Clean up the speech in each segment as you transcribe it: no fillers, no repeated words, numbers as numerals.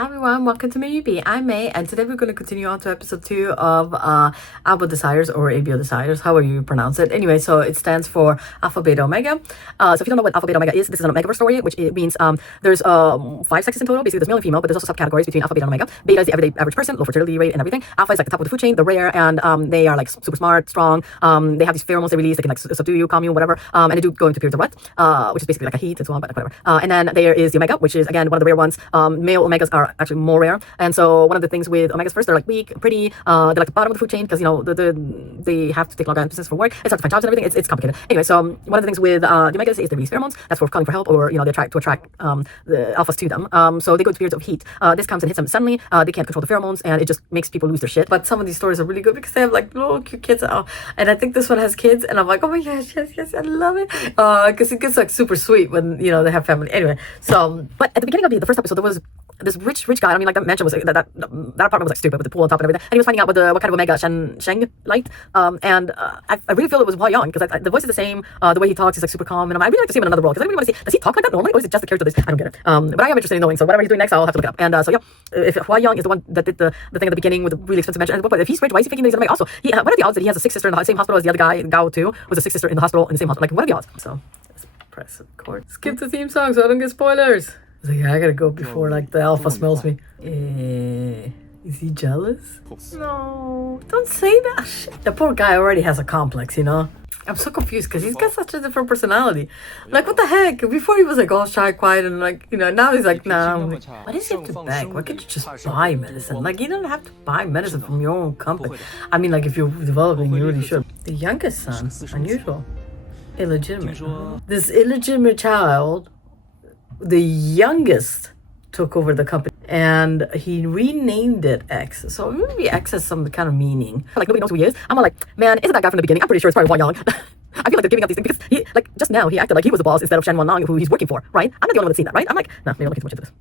Hi everyone, welcome to Maybe. I'm May, and today we're going to continue on to episode 2 of ABO Desires, or ABO Desires, however you pronounce it. Anyway, so it stands for Alpha, Beta, Omega. So if you don't know what Alpha, Beta, Omega is, this is an Omegaverse story, which it means there's 5 sexes in total. Basically, there's male and female, but there's also subcategories between Alpha, Beta, and Omega. Beta is the everyday average person, low fertility rate and everything. Alpha is like the top of the food chain, the rare, and they are like super smart, strong. They have these pheromones they release, they can like subdue you, calm you, whatever. And they do go into periods of rut, which is basically like a heat and so on, but whatever. And then there is the Omega, which is again one of the rare ones. Male Omegas are actually more rare. And so one of the things with Omegas first, they're like weak, pretty, they're like the bottom of the food chain because, you know, they have to take long absences for work. It's hard to find jobs and everything. It's complicated. Anyway, so one of the things with the Omegas is they release pheromones. That's for calling for help, or, you know, they try to attract the alphas to them. So they go into periods of heat. This comes and hits them suddenly. They can't control the pheromones, and it just makes people lose their shit. But some of these stories are really good because they have like little cute kids. And I think this one has kids, and I'm like, oh my gosh, yes, I love it. Because it gets like super sweet when, you know, they have family. Anyway, so, but at the beginning of the first episode, there was this rich guy. I mean, like that mansion was that apartment was like stupid with the pool on top and everything. And he was finding out what kind of Omega Sheng liked. And I really feel it was Hua Yong because the voice is the same. The way he talks is like super calm. And I really like to see him in another role because I really want to see, does he talk like that normally, or is it just the character? I don't get it. But I am interested in knowing. So whatever he's doing next, I'll have to look it up. And so yeah, if Hua Yong is the one that did the thing at the beginning with the really expensive mansion, but if he's rich, why is he thinking that he's gonna make also? What are the odds that he has a 6th sister in the same hospital as the other guy, Gao Tu, was a 6th sister in the hospital in the same hospital? Like, what are the odds? So let's press record. Skip the theme song so I don't get spoilers. I was like, yeah, I gotta go before like the alpha smells me. Is he jealous? No, don't say that shit. The poor guy already has a complex, you know? I'm so confused because he's got such a different personality. Like, what the heck? Before he was like all shy, quiet, and like, you know, now he's like, nah. Like, why does he have to beg? Why can't you just buy medicine? Like, you don't have to buy medicine from your own company. I mean, like, if you're developing, you really should. The youngest son, unusual. Illegitimate. This illegitimate child, the youngest, took over the company and he renamed it X. So maybe X has some kind of meaning. Like, nobody knows who he is. I'm like, man, isn't that guy from the beginning? I'm pretty sure it's probably Hua Yong. I feel like they're giving up these things because he, like, just now he acted like he was the boss instead of Shen Wenlang, who he's working for, right? I'm not the only one that's seen that, right? I'm like, no, maybe I'm looking too much into this.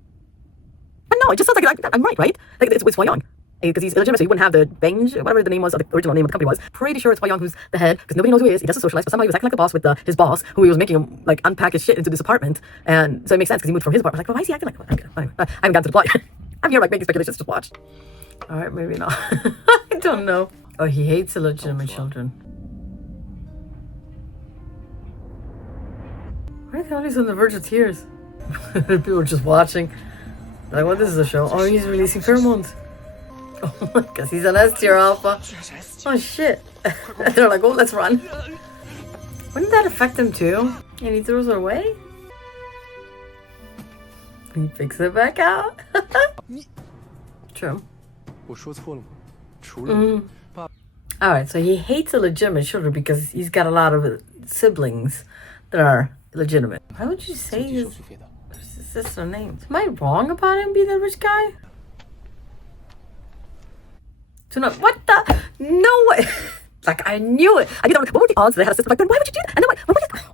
But no, it just sounds like I'm right? Like, it's Hua Yong. Because he's illegitimate, so he wouldn't have the Beng, whatever the name was, the original name of the company was. Pretty sure it's Hua Yong who's the head, because nobody knows who he is. He doesn't socialize, but somehow he was acting like the boss with his boss, who he was making him like unpack his shit into this apartment. And so it makes sense because he moved from his apartment. Like, well, why is he acting like? Anyway, I haven't gotten to the plot yet. I'm here like making speculations. Just watch. All right, maybe not. I don't know. Oh, he hates illegitimate children. Why are they always on the verge of tears? People are just watching. Like, what is the show? Oh, he's releasing pheromones. Oh my god, he's an S tier alpha. Oh shit. They're like, oh, let's run. Wouldn't that affect him too? And he throws it away? He picks it back out. True. Alright, so he hates illegitimate children because he's got a lot of siblings that are illegitimate. Why would you say his sister name? Am I wrong about him being a rich guy? What the? No way. Like, I knew it. I knew that. What were the odds that they had a sister? Like, then why would you do that? And then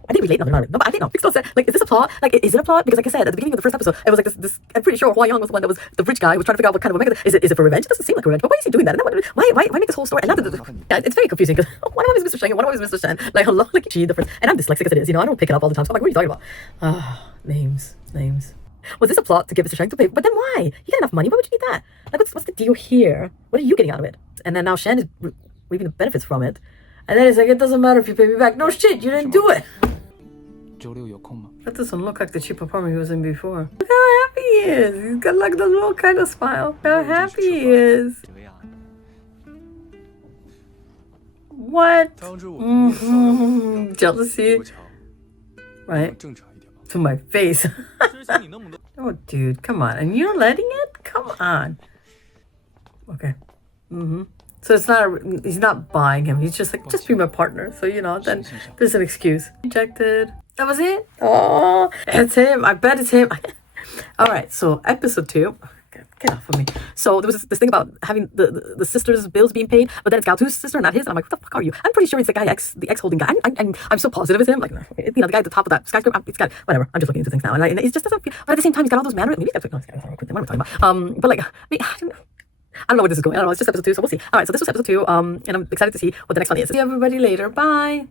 I didn't relate. No, but I didn't know. Still said, like, is this a plot? Like, is it a plot? Because, like I said, at the beginning of the first episode, it was like this. I'm pretty sure Hua Yong was the one that was the rich guy, was trying to figure out what kind of Omega. Is it for revenge? It doesn't seem like revenge. But why is he doing that? And then why make this whole story? And now it's very confusing because one of them is Mr. Sheng and one of them is Mr. Shen. Like, hello, like, gee, difference. And I'm dyslexic as it is. You know, I don't pick it up all the time. So I'm like, what are you talking about? Names. Was this a plot to give Mr. Sheng to pay? But then why? You got enough money. Why would you need that? Like, what's the deal here? What are you getting out of it? And then now Shen is reaping the benefits from it. And then it's like, it doesn't matter if you pay me back. No shit, you didn't do it. That doesn't look like the cheap apartment he was in before. Look how happy he is. He's got like the little kind of smile. How happy he is. What? Jealousy. Right? To my face. Oh, dude, come on. And you're letting it? Come on. Okay. So it's not, he's not buying him. He's just like, just be my partner. So, you know, then there's an excuse. Rejected. That was it? Oh, it's him. I bet it's him. All right, so episode 2. Get off of me. So there was this thing about having the sister's bills being paid, but then it's Gao Tu's sister, not his. And I'm like, what the fuck are you? I'm pretty sure it's the guy the ex holding guy. I'm so positive it's him. Like, you know, the guy at the top of that skyscraper. It's got whatever. I'm just looking into things now, and it just doesn't feel. But at the same time, he's got all those manners. Maybe he's got. What am I talking about? But like, I don't know where this is going. I don't know. It's just episode 2, so we'll see. All right, so this was episode 2. And I'm excited to see what the next one is. See everybody later. Bye.